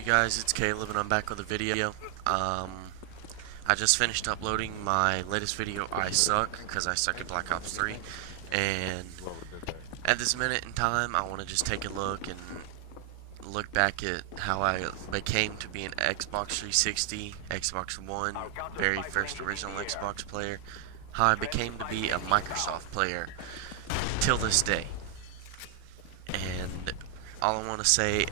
you guys? It's Caleb and I'm back with a video. I just finished uploading my latest video, I Suck, because I suck at Black Ops 3. And at this minute in time, I want to just take a look and look back at how I became to be an Xbox 360, Xbox One, very first original Xbox player. How I became to be a Microsoft player till this day. And all I want to say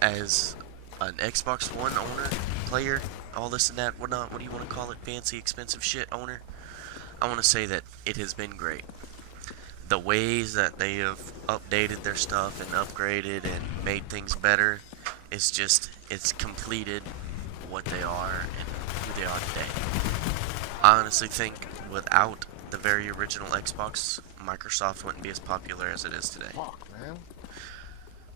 as an Xbox One owner, player, all this and that, whatnot, what do you want to call it, fancy, expensive shit owner, I want to say that it has been great. The ways that they have updated their stuff and upgraded and made things better, it's completed what they are and who they are today. I honestly think without the very original Xbox, Microsoft wouldn't be as popular as it is today. Fuck, man.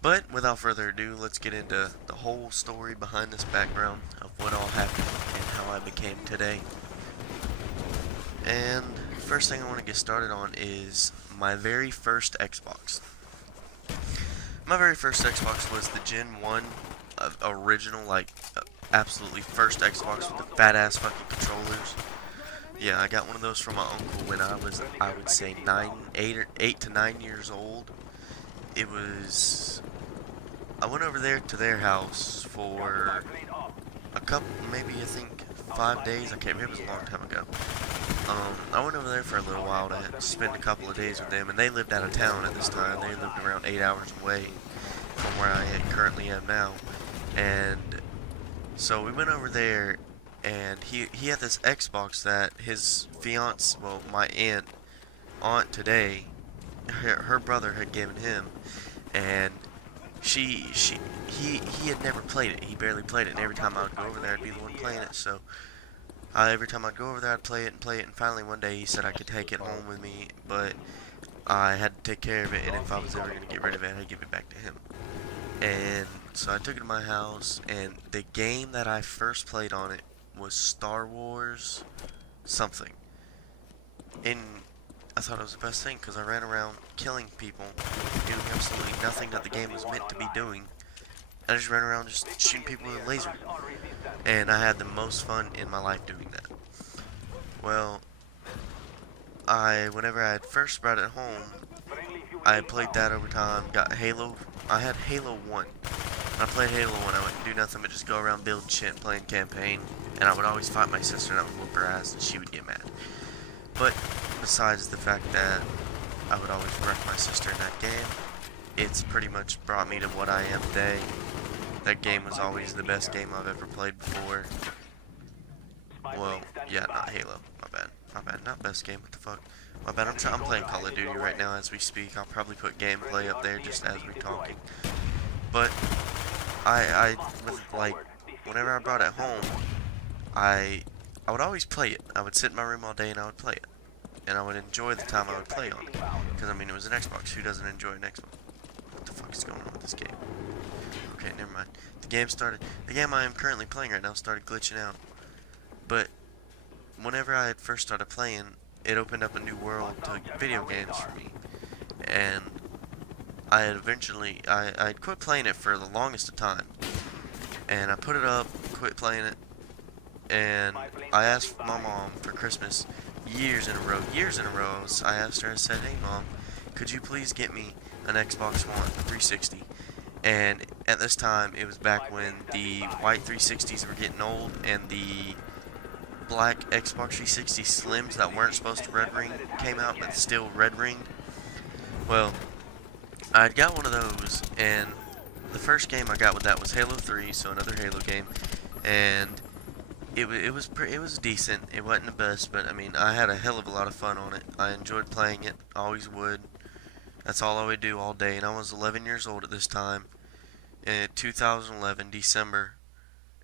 But without further ado, let's get into the whole story behind this background of what all happened and how I became today. And first thing I want to get started on is my very first Xbox. My very first Xbox was the Gen 1 original, like absolutely first Xbox with the fat ass fucking controllers. Yeah, I got one of those from my uncle when I was, I would say, 8 to 9 years old. It was, I went over there to their house for a couple, maybe I think 5 days, I can't remember, it was a long time ago. I went over there for a little while to spend a couple of days with them, and they lived out of town at this time. They lived around 8 hours away from where I currently am now. And so we went over there, and he had this Xbox that his fiance, well, my aunt today, her brother had given him, and he had never played it. He barely played it, and every time I would go over there, I'd be the one playing it. So every time I'd go over there, I'd play it, and finally one day he said I could take it home with me, but I had to take care of it, and if I was ever going to get rid of it, I'd give it back to him. And so I took it to my house, and the game that I first played on it was Star Wars something. And I thought it was the best thing because I ran around killing people, doing absolutely nothing that the game was meant to be doing. I just ran around just shooting people with a laser. And I had the most fun in my life doing that. Well, whenever I had first brought it home, I had played that over time, got Halo. I had Halo 1. When I played Halo 1, I wouldn't do nothing but just go around building shit and playing campaign. And I would always fight my sister and I would whoop her ass and she would get mad. But besides the fact that I would always wreck my sister in that game, it's pretty much brought me to what I am today. That game was always the best game I've ever played before. Well, yeah, not Halo. My bad. Not best game. What the fuck? My bad. I'm playing Call of Duty right now as we speak. I'll probably put gameplay up there just as we're talking. But I like, whenever I brought it home, I would always play it. I would sit in my room all day and I would play it. And I would enjoy the time I would play on it. Because, I mean, it was an Xbox. Who doesn't enjoy an Xbox? What the fuck is going on with this game? Okay, never mind. The game I am currently playing right now started glitching out. But whenever I had first started playing, it opened up a new world to video games for me. And I had eventually, I'd quit playing it for the longest of time. And I put it up, quit playing it. And I asked my mom for Christmas years in a row, I asked her, I said, hey mom, could you please get me an Xbox One 360? And at this time, it was back when the white 360s were getting old and the black Xbox 360 Slims that weren't supposed to red ring came out, but still red ringed. Well, I'd got one of those, and the first game I got with that was Halo 3, so another Halo game, and it was decent. It wasn't the best, but I mean, I had a hell of a lot of fun on it. I enjoyed playing it, always would. That's all I would do all day, and I was 11 years old at this time, in 2011, December,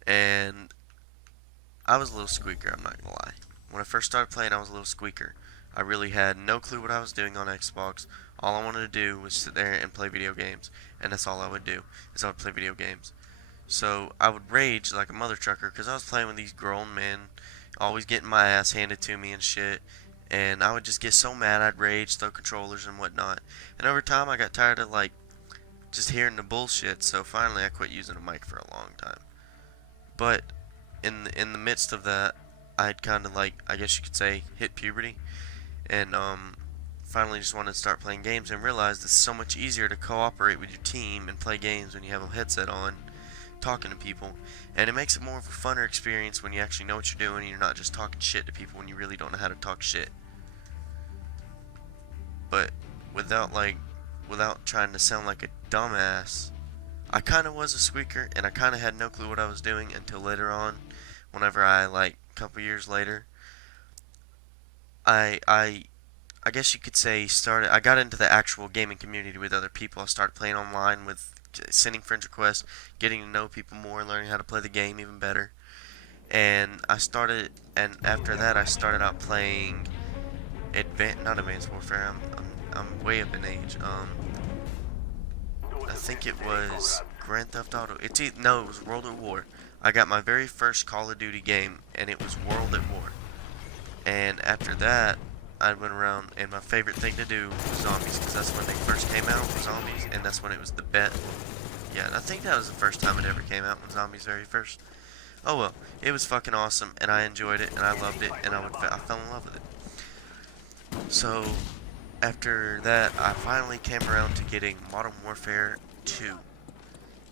and I was a little squeaker, I'm not gonna lie. When I first started playing, I was a little squeaker. I really had no clue what I was doing on Xbox. All I wanted to do was sit there and play video games, and that's all I would do, is I would play video games. So I would rage like a mother trucker, because I was playing with these grown men, always getting my ass handed to me and shit, and I would just get so mad I'd rage, throw controllers and whatnot. And over time I got tired of like just hearing the bullshit. So finally, I quit using a mic for a long time. But in the midst of that, I'd kind of like, I guess you could say, hit puberty, and finally just wanted to start playing games and realized it's so much easier to cooperate with your team and play games when you have a headset on, talking to people, and it makes it more of a funner experience when you actually know what you're doing and you're not just talking shit to people when you really don't know how to talk shit. But without trying to sound like a dumbass, I kind of was a squeaker and I kind of had no clue what I was doing until later on, whenever I, like, a couple years later, I guess you could say I got into the actual gaming community with other people. I started playing online with sending friend requests, getting to know people more, learning how to play the game even better. And after that I started out playing not Advanced Warfare. I'm way up in age. I think it was Grand Theft Auto. No, it was World at War. I got my very first Call of Duty game, and it was World at War. And after that, I went around, and my favorite thing to do was zombies, because that's when they first came out, zombies, and that's when it was the bet. Yeah, and I think that was the first time it ever came out, when zombies very first. Oh well, it was fucking awesome, and I enjoyed it, and I loved it, and I fell in love with it. So, after that, I finally came around to getting Modern Warfare 2.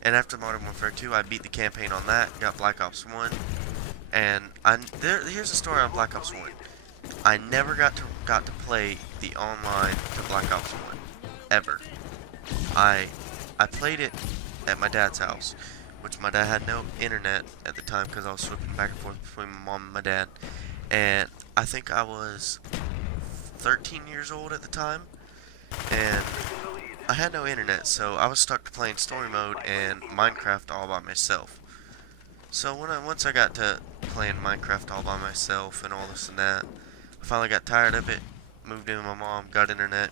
And after Modern Warfare 2, I beat the campaign on that, got Black Ops 1, and here's a story on Black Ops 1. I never got to play the online to Black Ops 1, ever. I played it at my dad's house, which my dad had no internet at the time because I was switching back and forth between my mom and my dad. And I think I was 13 years old at the time, and I had no internet, so I was stuck to playing story mode and Minecraft all by myself. So once I got to playing Minecraft all by myself and all this and that, I finally got tired of it, moved in with my mom, got internet,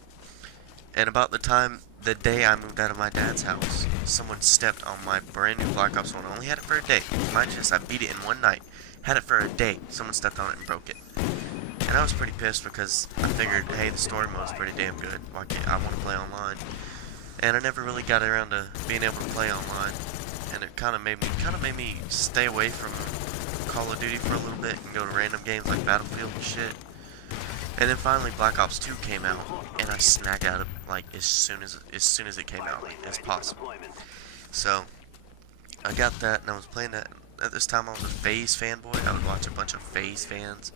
and about the day I moved out of my dad's house, someone stepped on my brand new Black Ops 1. I only had it for a day. Mind you, I beat it in one night. Had it for a day. Someone stepped on it and broke it. And I was pretty pissed because I figured, hey, the story mode's pretty damn good. Why can't I want to play online? And I never really got around to being able to play online. And it kind of made me stay away from Call of Duty for a little bit and go to random games like Battlefield and shit. And then finally Black Ops 2 came out, and I snagged out of like as soon as it came out, as possible. So I got that, and I was playing that. At this time, I was a FaZe fanboy. I would watch a bunch of FaZe fans,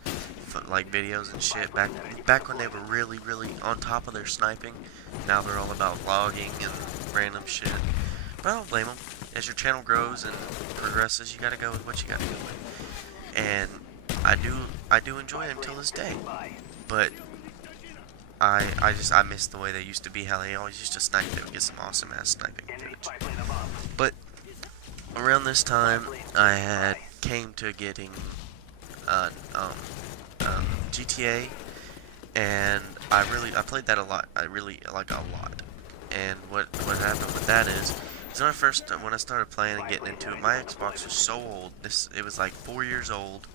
like videos and shit. Back when they were really on top of their sniping. Now they're all about logging and random shit. But I don't blame them. As your channel grows and progresses, you gotta go with what you gotta go with. And I do enjoy it until this day. But I miss the way they used to be, how they always used to snipe. They would get some awesome ass sniping footage. But around this time, I came to getting GTA, and I played that a lot. I really like a lot. And what happened with that is when I started playing and getting into it, my Xbox was so old. It was like 4 years old.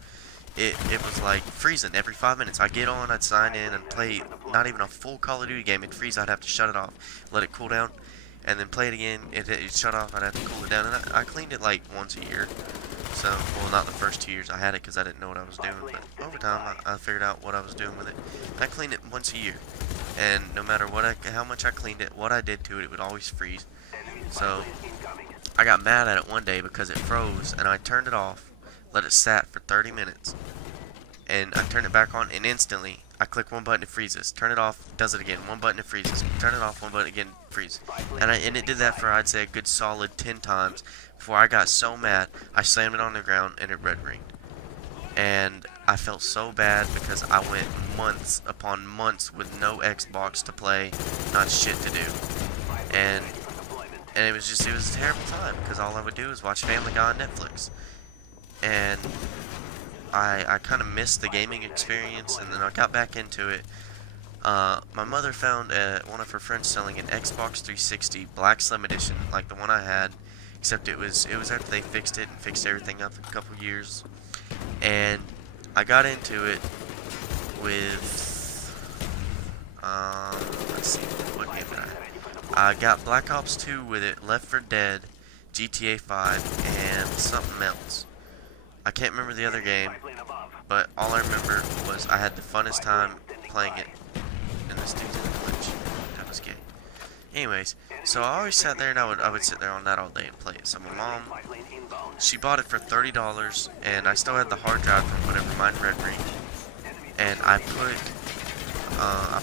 It was like freezing every 5 minutes. I'd get on, I'd sign in and play not even a full Call of Duty game. It'd freeze, I'd have to shut it off, let it cool down, and then play it again. It'd shut off, I'd have to cool it down. And I cleaned it like once a year. So, well, not the first 2 years I had it because I didn't know what I was doing. But over time, I figured out what I was doing with it. And I cleaned it once a year. And no matter how much I cleaned it, what I did to it, it would always freeze. So, I got mad at it one day because it froze, and I turned it off. Let it sat for 30 minutes, and I turn it back on, and instantly I click one button, it freezes. Turn it off, does it again. One button, it freezes. Turn it off, one button again, freeze. And it did that for, I'd say, a good solid 10 times before I got so mad I slammed it on the ground and it red ringed. And I felt so bad because I went months upon months with no Xbox to play, not shit to do, and it was a terrible time because all I would do is watch Family Guy on Netflix. And I kind of missed the gaming experience, and then I got back into it. My mother found one of her friends selling an Xbox 360 Black Slim Edition, like the one I had, except it was after they fixed it and fixed everything up in a couple years. And I got into it with let's see, what game did I have? I got Black Ops 2 with it, Left 4 Dead, GTA 5, and something else. I can't remember the other game, but all I remember was I had the funnest time playing it. And this dude's in the glitch. That was gay. Anyways, so I always sat there and I would sit there on that all day and play it. So my mom, she bought it for $30, and I still had the hard drive from whatever Mine Red Ring. And I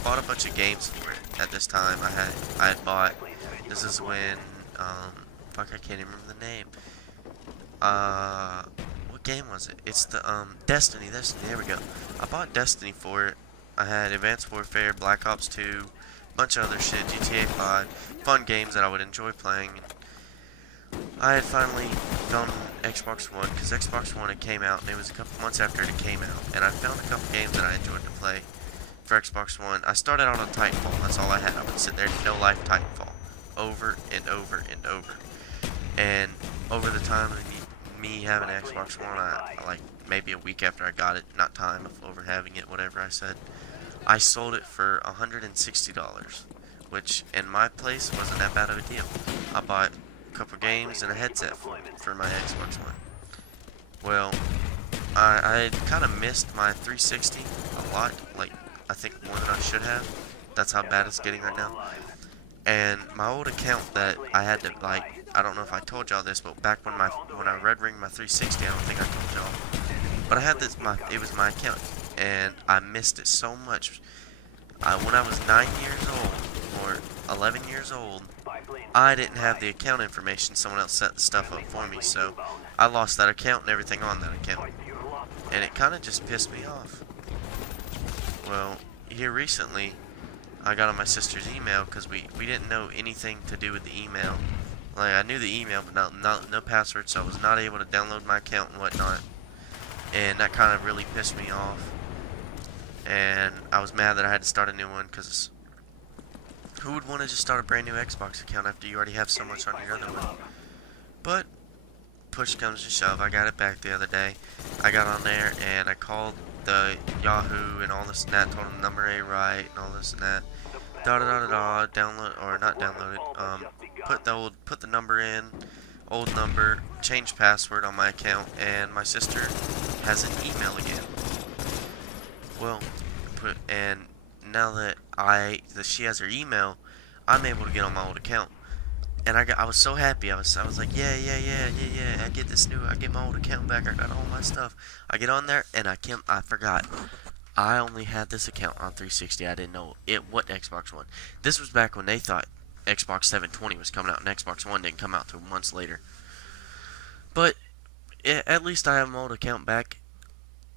bought a bunch of games for it. At this time, I had bought. This is when fuck, I can't even remember the name. What game was it? It's the Destiny. There we go. I bought Destiny for it. I had Advanced Warfare, Black Ops 2, bunch of other shit, GTA 5, fun games that I would enjoy playing. I had finally found Xbox One, because Xbox One, it came out, and it was a couple months after it came out, and I found a couple games that I enjoyed to play for Xbox One. I started out on Titanfall, that's all I had. I would sit there, no life Titanfall, over and over and over. And over the time of me having an Xbox One, I like maybe a week after I got it, not time of over having it, whatever I said, I sold it for $160, which in my place wasn't that bad of a deal. I bought a couple games and a headset for my Xbox One. Well, I kind of missed my 360 a lot, like I think more than I should have. That's how bad it's getting right now. And my old account that I had to, like, I don't know if I told y'all this, but back when I red ringed my 360, I don't think I told y'all. But I had this, it was my account, and I missed it so much. When I was 9 years old, or 11 years old, I didn't have the account information. Someone else set the stuff up for me, so I lost that account and everything on that account. And it kind of just pissed me off. Well, here recently, I got on my sister's email because we didn't know anything to do with the email. Like, I knew the email, but no password, so I was not able to download my account and whatnot. And that kind of really pissed me off. And I was mad that I had to start a new one, because who would want to just start a brand new Xbox account after you already have so much on your other one? But push comes to shove, I got it back the other day. I got on there and I called the Yahoo and all this and that, told them number ain't right and all this and that. Download, or not download it, put the number in, old number, change password on my account, and my sister has an email again. Well, and now that she has her email, I'm able to get on my old account. And I was so happy. I was like, yeah. I get my old account back. I got all my stuff. I get on there and I forgot. I only had this account on 360. I didn't know what Xbox One. This was back when they thought Xbox 720 was coming out, and Xbox One didn't come out till months later. But at least I have my old account back.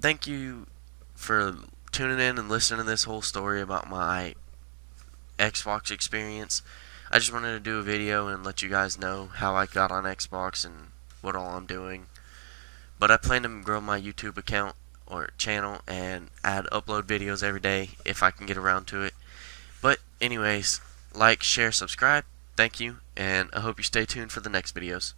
Thank you for tuning in and listening to this whole story about my Xbox experience. I just wanted to do a video and let you guys know how I got on Xbox and what all I'm doing. But I plan to grow my YouTube account or channel and upload videos every day if I can get around to it. But anyways, like, share, subscribe. Thank you, and I hope you stay tuned for the next videos.